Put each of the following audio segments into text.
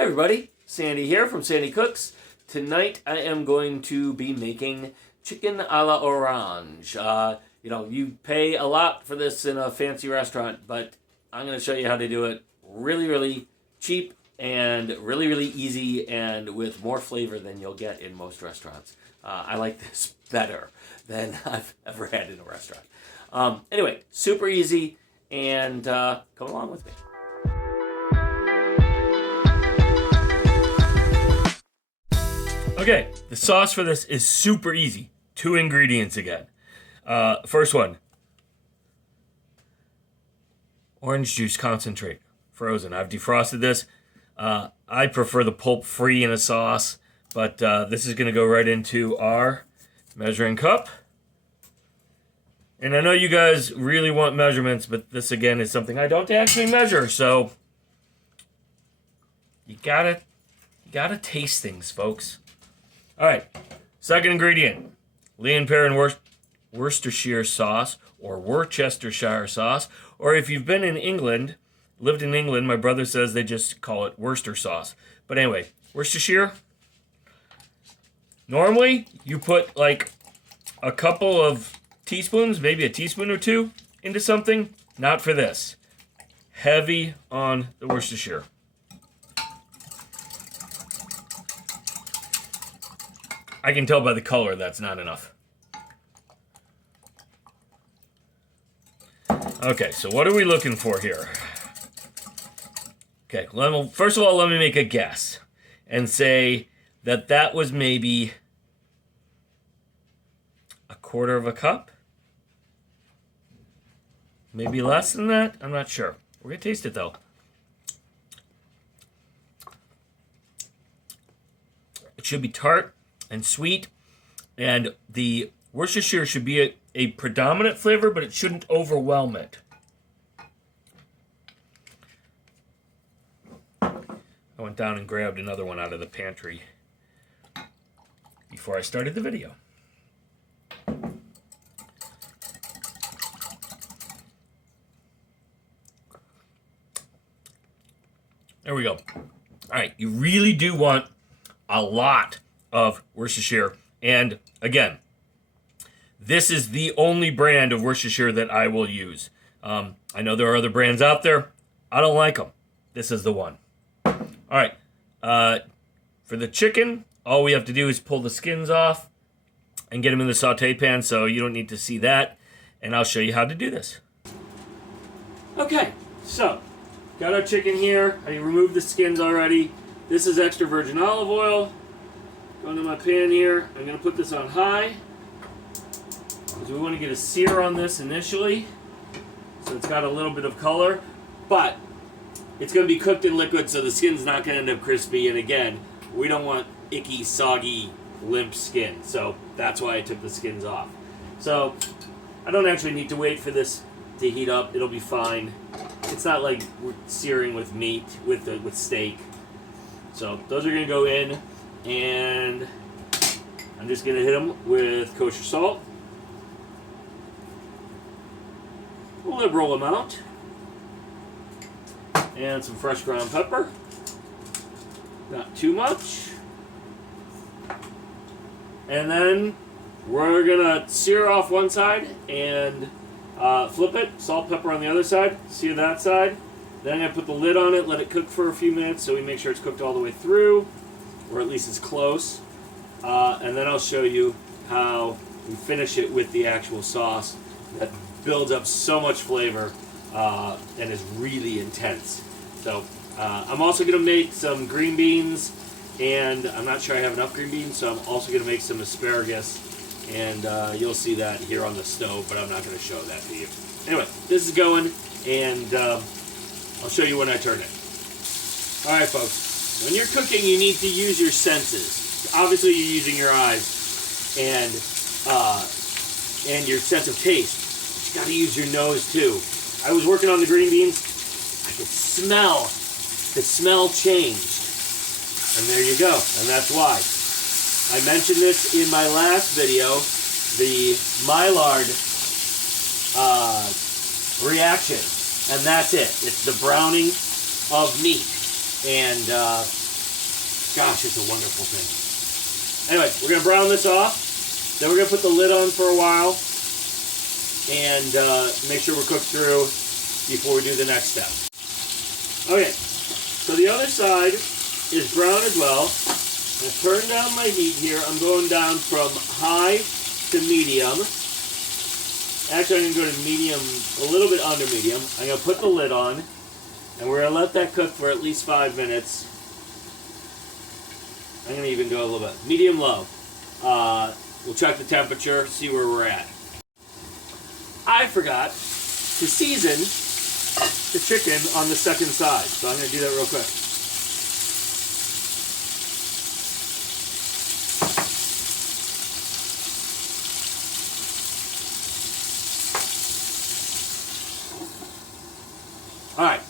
Hi everybody, Sandy here from Sandi Cooks. Tonight I am going to be making chicken a la orange. You pay a lot for this in a fancy restaurant, but I'm going to show you how to do it really cheap and really easy and with more flavor than you'll get in most restaurants. I like this better than I've ever had in a restaurant. Anyway, super easy, and come along with me. Okay, the sauce for this is super easy. 2 ingredients again. First one, orange juice concentrate, frozen. I've defrosted this. I prefer the pulp free in a sauce, but this is going to go right into our measuring cup. And I know you guys really want measurements, but this again is something I don't actually measure, so you gotta taste things, folks. All right, second ingredient, Leon Perrin Worcestershire sauce or Worcestershire sauce, or if you've been in England, lived in England, my brother says they just call it Worcester sauce. But anyway, Worcestershire. Normally, you put like a couple of teaspoons, maybe a teaspoon or two into something. Not for this. Heavy on the Worcestershire. I can tell by the color that's not enough. Okay, so what are we looking for here? Okay, first of all, let me make a guess and say that was maybe a quarter of a cup? Maybe less than that? I'm not sure. We're going to taste it, though. It should be tart and sweet, and the Worcestershire should be a predominant flavor, but it shouldn't overwhelm it. I went down and grabbed another one out of the pantry before I started the video. There we go. All right, you really do want a lot of Worcestershire. And again, this is the only brand of Worcestershire that I will use. I know there are other brands out there. I don't like them. This is the one. All right. For the chicken, all we have to do is pull the skins off and get them in the saute pan, so you don't need to see that. And I'll show you how to do this. Okay, so got our chicken here. I removed the skins already. This is extra virgin olive oil. Going to my pan here. I'm going to put this on high because we want to get a sear on this initially, so it's got a little bit of color, but it's going to be cooked in liquid, so the skin's not going to end up crispy. And again, we don't want icky, soggy, limp skin, so that's why I took the skins off. So I don't actually need to wait for this to heat up. It'll be fine. It's not like we're searing with meat, with steak. So those are going to go in. And I'm just going to hit them with kosher salt. A liberal amount. And some fresh ground pepper. Not too much. And then we're going to sear off one side and flip it. Salt, pepper on the other side. Sear that side. Then I'm going to put the lid on it, let it cook for a few minutes so we make sure it's cooked all the way through, or at least it's close. And then I'll show you how we finish it with the actual sauce that builds up so much flavor and is really intense. So I'm also going to make some green beans, and I'm not sure I have enough green beans, so I'm also going to make some asparagus, and you'll see that here on the stove, but I'm not going to show that to you. Anyway, this is going, and I'll show you when I turn it. All right, folks. When you're cooking, you need to use your senses. Obviously, you're using your eyes and your sense of taste. But you got to use your nose too. I was working on the green beans. I could smell the smell changed, and there you go. And that's why I mentioned this in my last video, the Maillard reaction, and that's it. It's the browning of meat. And Gosh, it's a wonderful thing. Anyway, we're going to brown this off. Then we're going to put the lid on for a while and make sure we're cooked through before we do the next step. Okay, so the other side is brown as well. I turn down my heat here. I'm going down from high to medium. Actually, I'm going to go to medium, a little bit under medium. I'm going to put the lid on, and we're going to let that cook for at least 5 minutes. I'm going to even go a little bit medium-low. We'll check the temperature, see where we're at. I forgot to season the chicken on the second side, so I'm going to do that real quick. Alright,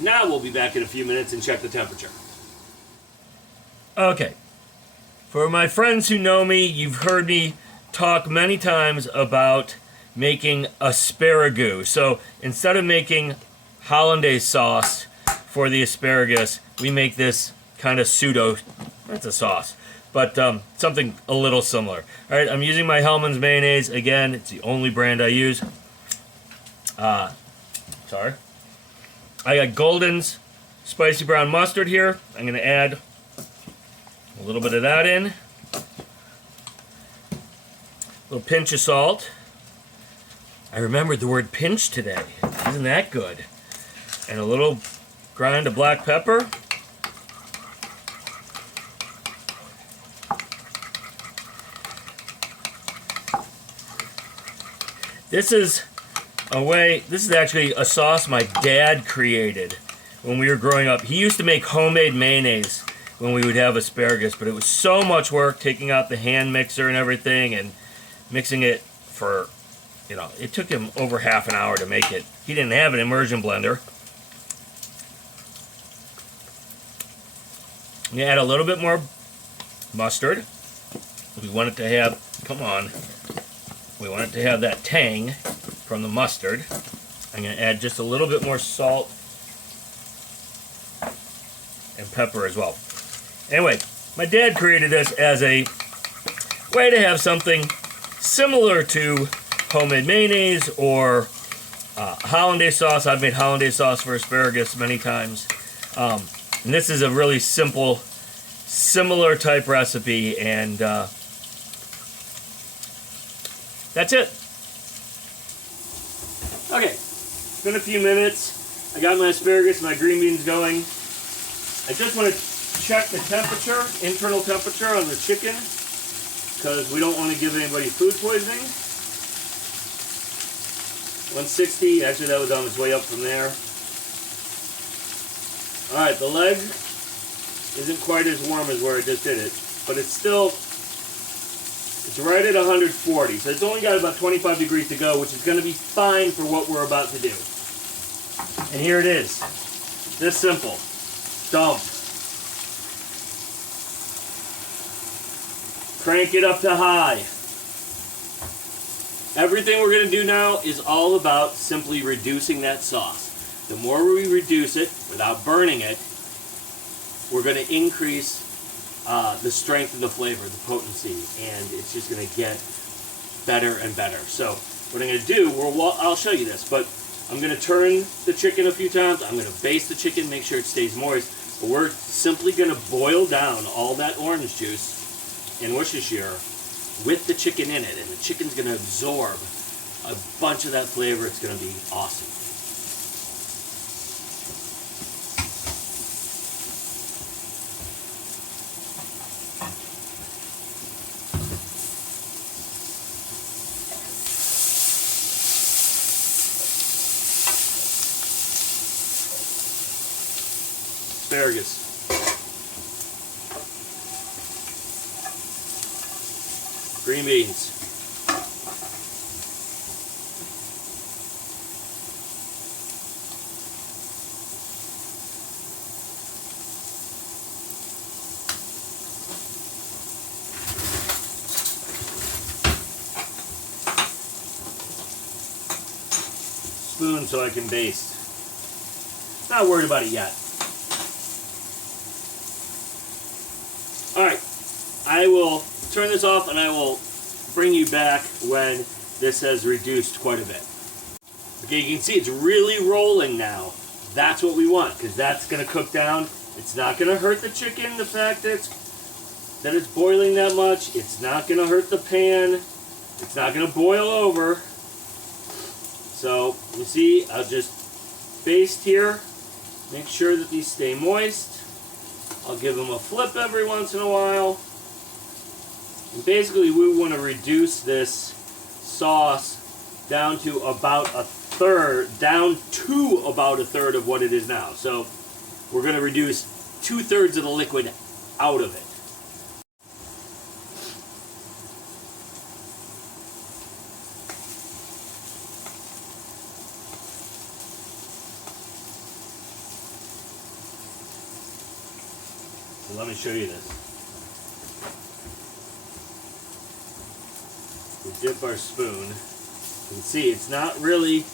now we'll be back in a few minutes and check the temperature. Okay, for my friends who know me, you've heard me talk many times about making asparagus. So instead of making hollandaise sauce for the asparagus, we make this kind of pseudo, that's a sauce, but something a little similar. Alright, I'm using my Hellmann's mayonnaise. Again, it's the only brand I use. Sorry. I got Golden's spicy brown mustard here. I'm going to add a little bit of that in. A little pinch of salt. I remembered the word pinch today. Isn't that good? And a little grind of black pepper. This is actually a sauce my dad created when we were growing up. He used to make homemade mayonnaise when we would have asparagus, but it was so much work taking out the hand mixer and everything and mixing it for, it took him over half an hour to make it. He didn't have an immersion blender. You add a little bit more mustard. We want it to have, we want it to have that tang from the mustard. I'm going to add just a little bit more salt and pepper as well. Anyway, my dad created this as a way to have something similar to homemade mayonnaise or hollandaise sauce. I've made hollandaise sauce for asparagus many times. And this is a really simple, similar type recipe, and that's it. Okay, it's been a few minutes. I got my asparagus and my green beans going. I just want to check the temperature, internal temperature on the chicken, because we don't want to give anybody food poisoning. 160, actually that was on its way up from there. Alright, the leg isn't quite as warm as where I just did it, but it's right at 140, so it's only got about 25 degrees to go, which is going to be fine for what we're about to do. And here it is. This simple. Dump. Crank it up to high. Everything we're going to do now is all about simply reducing that sauce. The more we reduce it without burning it, we're going to increase the strength of the flavor, the potency, and it's just going to get better and better. So what I'm going to do, I'll show you this, but I'm going to turn the chicken a few times. I'm going to baste the chicken, make sure it stays moist. But we're simply going to boil down all that orange juice in Worcestershire with the chicken in it, and the chicken's going to absorb a bunch of that flavor. It's going to be awesome. Asparagus. Green beans. Spoon so I can baste. Not worried about it yet. I will turn this off and I will bring you back when this has reduced quite a bit. Okay, you can see it's really rolling now. That's what we want, because that's going to cook down. It's not going to hurt the chicken, the fact that it's boiling that much. It's not going to hurt the pan. It's not going to boil over. So, you see, I'll just baste here. Make sure that these stay moist. I'll give them a flip every once in a while. And basically, we want to reduce this sauce down to about a third of what it is now. So we're going to reduce 2/3 of the liquid out of it. So let me show you this. We dip our spoon. You can see it's not really,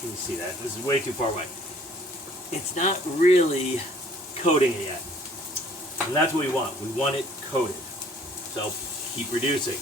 can you see that? This is way too far away. It's not really coating it yet. And that's what we want. We want it coated. So keep reducing.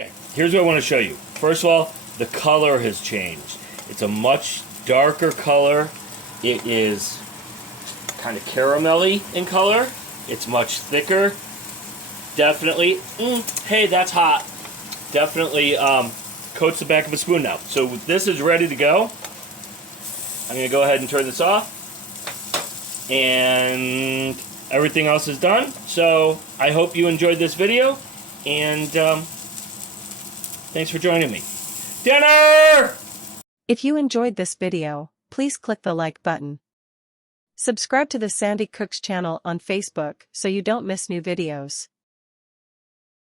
Okay, here's what I want to show you. First of all, the color has changed. It's a much darker color. It is kind of caramelly in color. It's much thicker. Definitely, hey, that's hot. Definitely coats the back of a spoon now. So this is ready to go. I'm going to go ahead and turn this off. And everything else is done. So I hope you enjoyed this video. And thanks for joining me. Dinner! If you enjoyed this video, please click the like button. Subscribe to the Sandi Cooks channel on Facebook so you don't miss new videos.